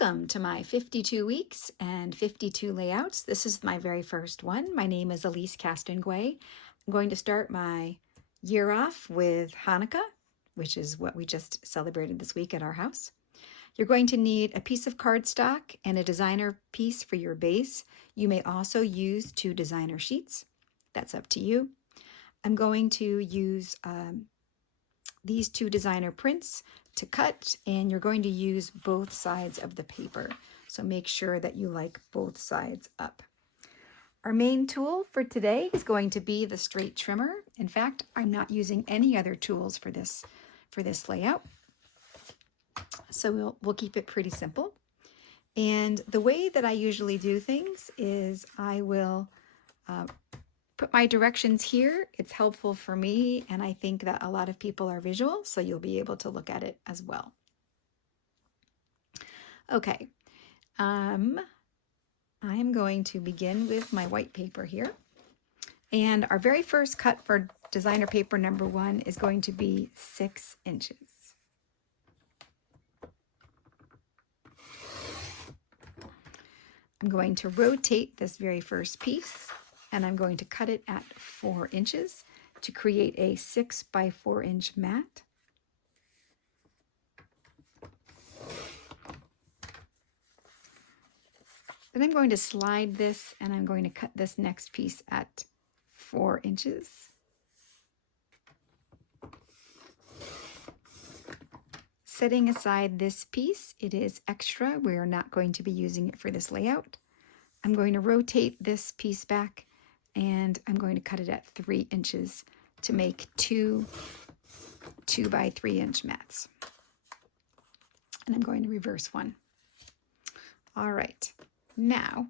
Welcome to my 52 weeks and 52 layouts. This is my very first one. My name is Elise Castonguay. I'm going to start my year off with Hanukkah, which is what we just celebrated this week at our house. You're going to need a piece of cardstock and a designer piece for your base. You may also use 2 designer sheets. That's up to you. I'm going to use these 2 designer prints to cut, and you're going to use both sides of the paper. So make sure that you like both sides up. Our main tool for today is going to be the straight trimmer. In fact, I'm not using any other tools for this layout. So we'll keep it pretty simple. And the way that I usually do things is I will put my directions here. It's helpful for me, and I think that a lot of people are visual, so you'll be able to look at it as well. Okay, I am going to begin with my white paper here. And our very first cut for designer paper number 1 is going to be 6 inches. I'm going to rotate this very first piece, and I'm going to cut it at 4 inches to create a 6 by 4 inch mat. Then I'm going to slide this, and I'm going to cut this next piece at 4 inches. Setting aside this piece, it is extra. We are not going to be using it for this layout. I'm going to rotate this piece back, and I'm going to cut it at 3 inches to make 2 by 3 inch mats. And I'm going to reverse one. All right, now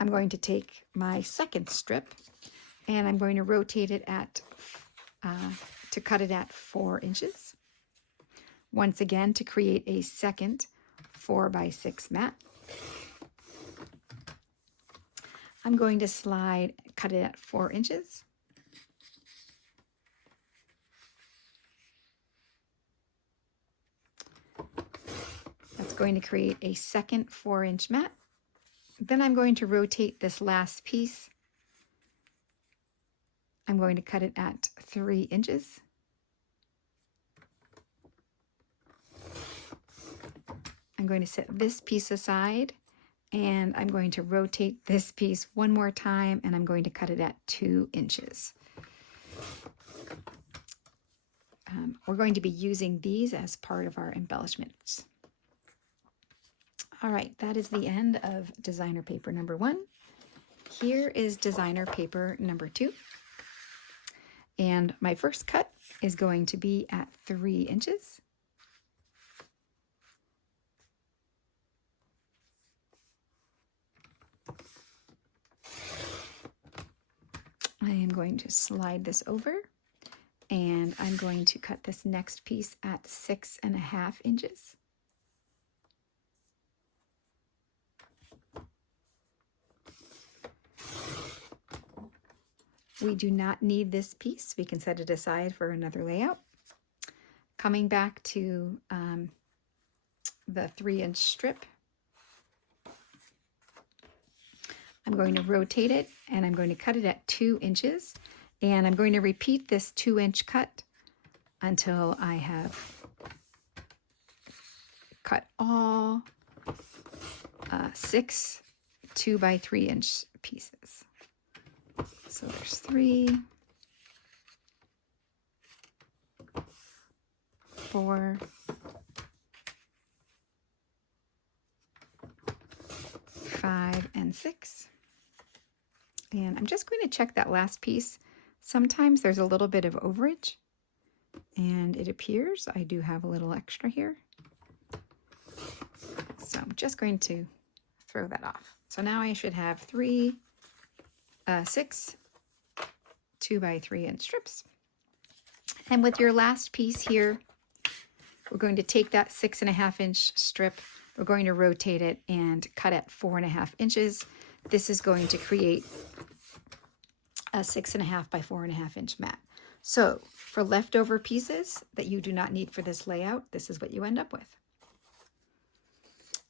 I'm going to take my second strip, and I'm going to rotate it to cut it at 4 inches. Once again, to create a second 4 by 6 mat. I'm going to cut it at 4 inches. That's going to create a second 4 inch mat. Then I'm going to rotate this last piece. I'm going to cut it at 3 inches. I'm going to set this piece aside, and I'm going to rotate this piece one more time, and I'm going to cut it at 2 inches. We're going to be using these as part of our embellishments. All right, that is the end of designer paper number 1. Here is designer paper number 2. And my first cut is going to be at 3 inches. I am going to slide this over, and I'm going to cut this next piece at 6.5 inches. We do not need this piece. We can set it aside for another layout. Coming back to the 3 inch strip, I'm going to rotate it, and I'm going to cut it at 2 inches, and I'm going to repeat this 2 inch cut until I have cut all 6 2 by 3 inch pieces. So there's 3, 4, 5, and 6. And I'm just going to check that last piece. Sometimes there's a little bit of overage, and it appears I do have a little extra here. So I'm just going to throw that off. So now I should have 6 2 by 3 inch strips. And with your last piece here, we're going to take that 6.5 inch strip, we're going to rotate it and cut at 4.5 inches. This is going to create a 6.5 by 4.5 inch mat. So for leftover pieces that you do not need for this layout, this is what you end up with.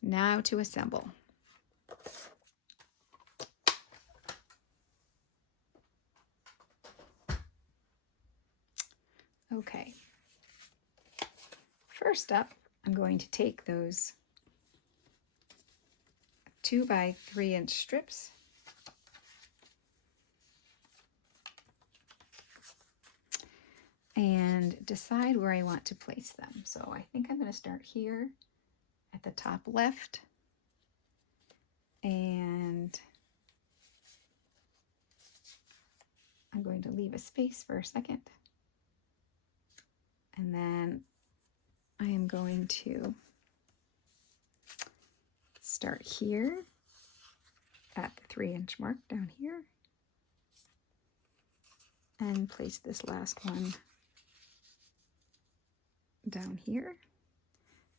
Now to assemble. Okay. First up, I'm going to take those 2 by 3 inch strips and decide where I want to place them. So I think I'm going to start here at the top left, and I'm going to leave a space for a second, and then I am going to start here at the 3 inch mark down here and place this last one down here.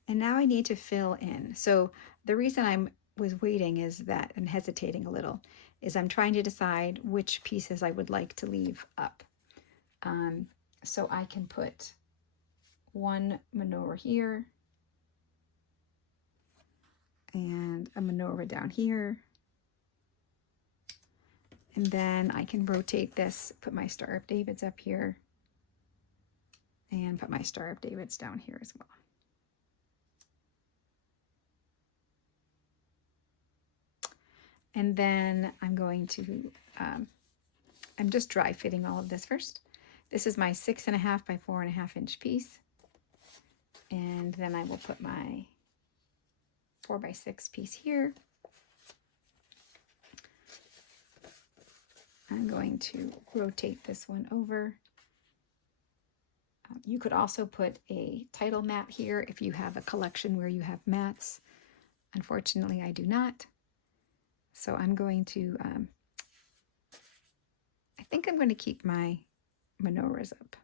And now I need to fill in. So the reason I was waiting is that, and hesitating a little, is I'm trying to decide which pieces I would like to leave up. So I can put one menorah here and a menorah down here. And then I can rotate this, put my Star of Davids up here, and put my Star of Davids down here as well. And then I'm going to, I'm just dry fitting all of this first. This is my 6.5 by 4.5 inch piece. And then I will put my 4 by 6 piece here. I'm going to rotate this one over. You could also put a title mat here if you have a collection where you have mats. Unfortunately, I do not. So I'm going to, I think I'm going to keep my menorahs up.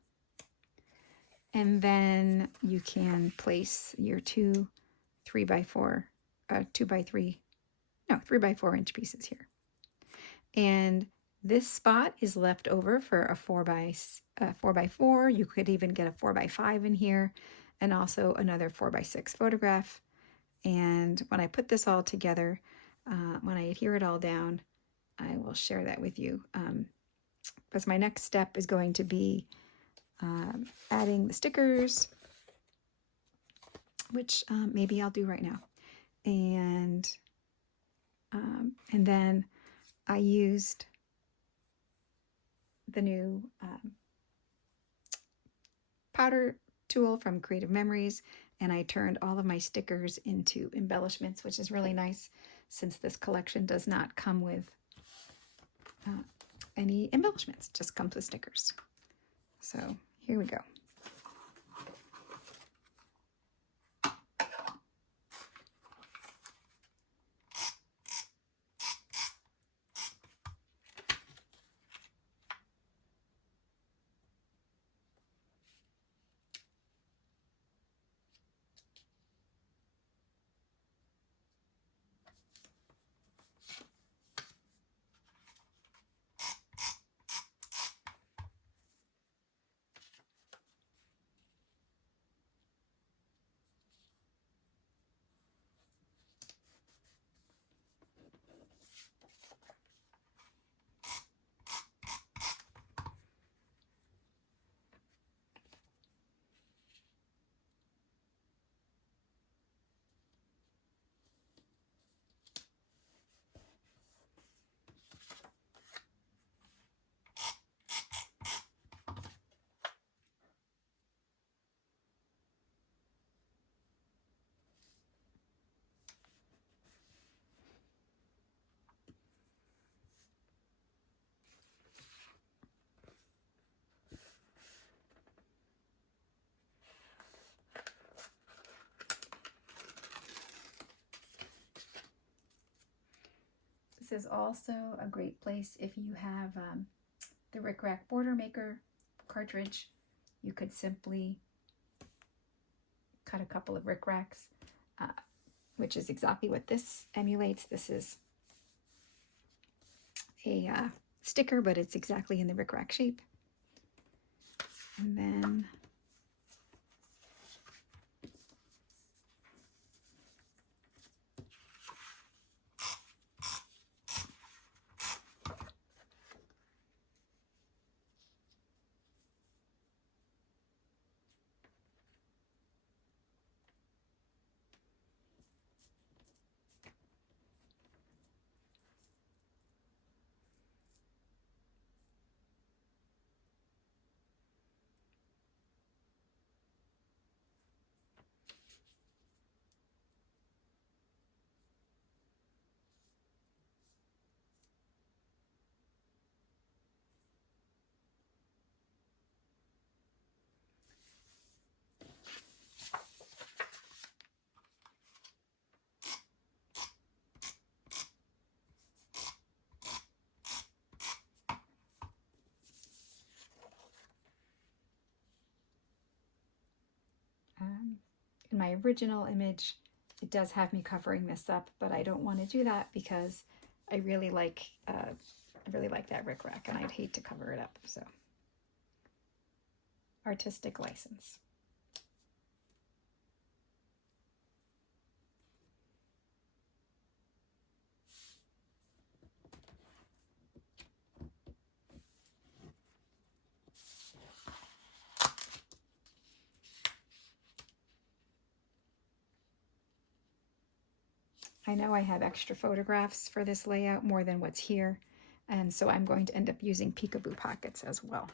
And then you can place your 2 3 by 4 inch pieces here. And this spot is left over for a 4 by 4. You could even get a 4 by 5 in here, and also another 4 by 6 photograph. And when I put this all together, when I adhere it all down, I will share that with you. Because my next step is going to be adding the stickers, which maybe I'll do right now. And then I used the new powder tool from Creative Memories, and I turned all of my stickers into embellishments, which is really nice since this collection does not come with any embellishments, it just comes with stickers. So here we go. This is also a great place if you have the Ric Rac Border Maker cartridge. You could simply cut a couple of Ric Racs, which is exactly what this emulates. This is a sticker, but it's exactly in the Ric Rac shape. And then In my original image, it does have me covering this up, but I don't want to do that because I really like that rickrack, and I'd hate to cover it up. So, artistic license. I know I have extra photographs for this layout, more than what's here, and so I'm going to end up using peekaboo pockets as well.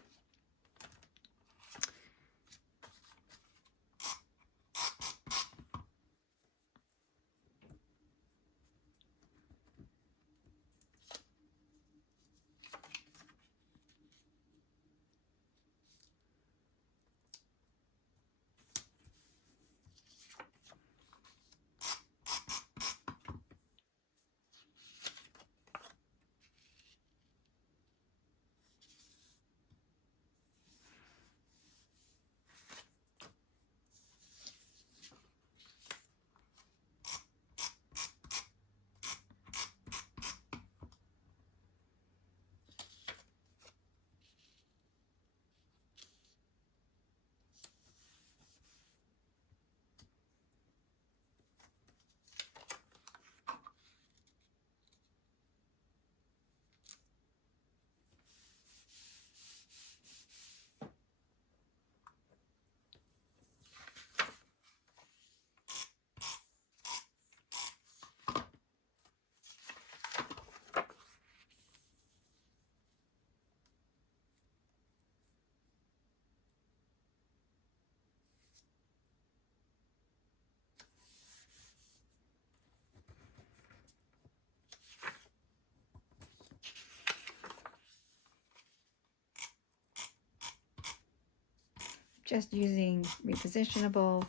Just using repositionable.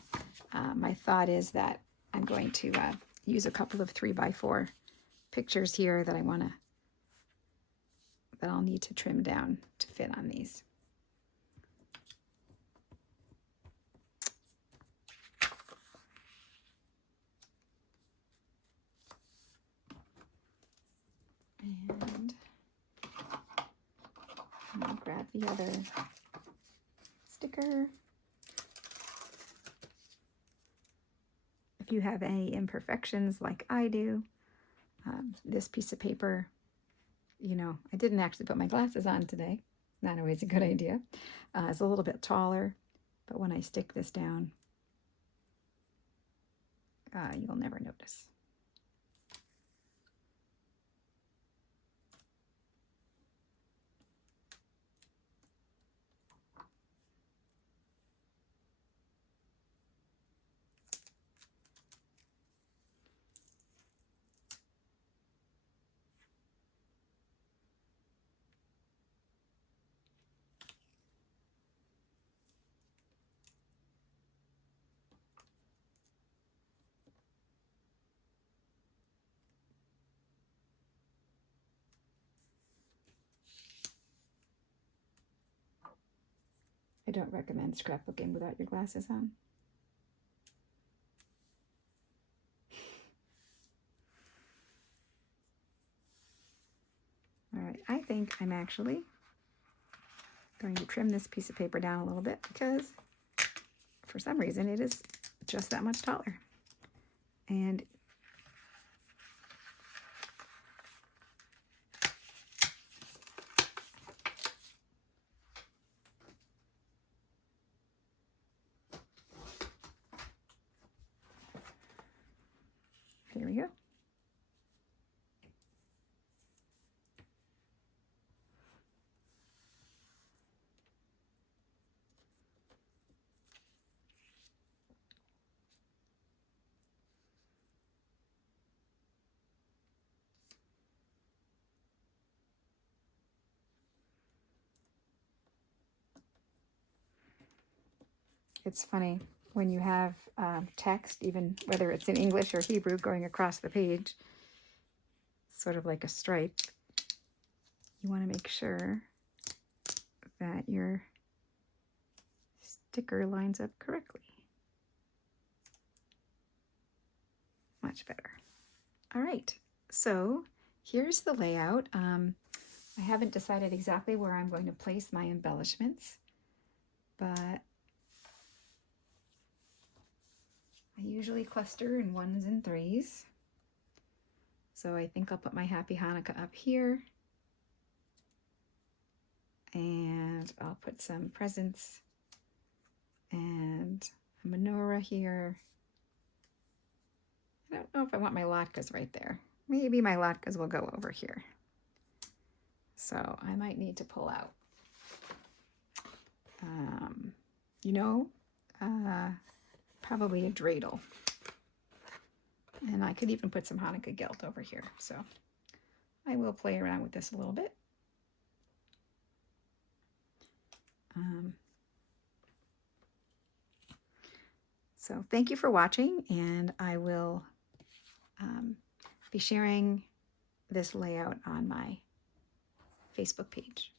My thought is that I'm going to use a couple of 3x4 pictures here that I'll need to trim down to fit on these. And I'll grab the other sticker. If you have any imperfections like I do, this piece of paper, you know, I didn't actually put my glasses on today. Not always a good idea. It's a little bit taller, but when I stick this down, you'll never notice. I don't recommend scrapbooking without your glasses on. All right, I think I'm actually going to trim this piece of paper down a little bit because for some reason it is just that much taller. And here we go. It's funny when you have text, even whether it's in English or Hebrew, going across the page, sort of like a stripe. You want to make sure that your sticker lines up correctly. better. All right, so here's the layout. I haven't decided exactly where I'm going to place my embellishments, but I usually cluster in 1s and 3s. So I think I'll put my Happy Hanukkah up here, and I'll put some presents and a menorah here. I don't know if I want my latkes right there. Maybe my latkes will go over here. So I might need to pull out, probably a dreidel. And I could even put some Hanukkah gelt over here. So I will play around with this a little bit. So thank you for watching, and I will be sharing this layout on my Facebook page.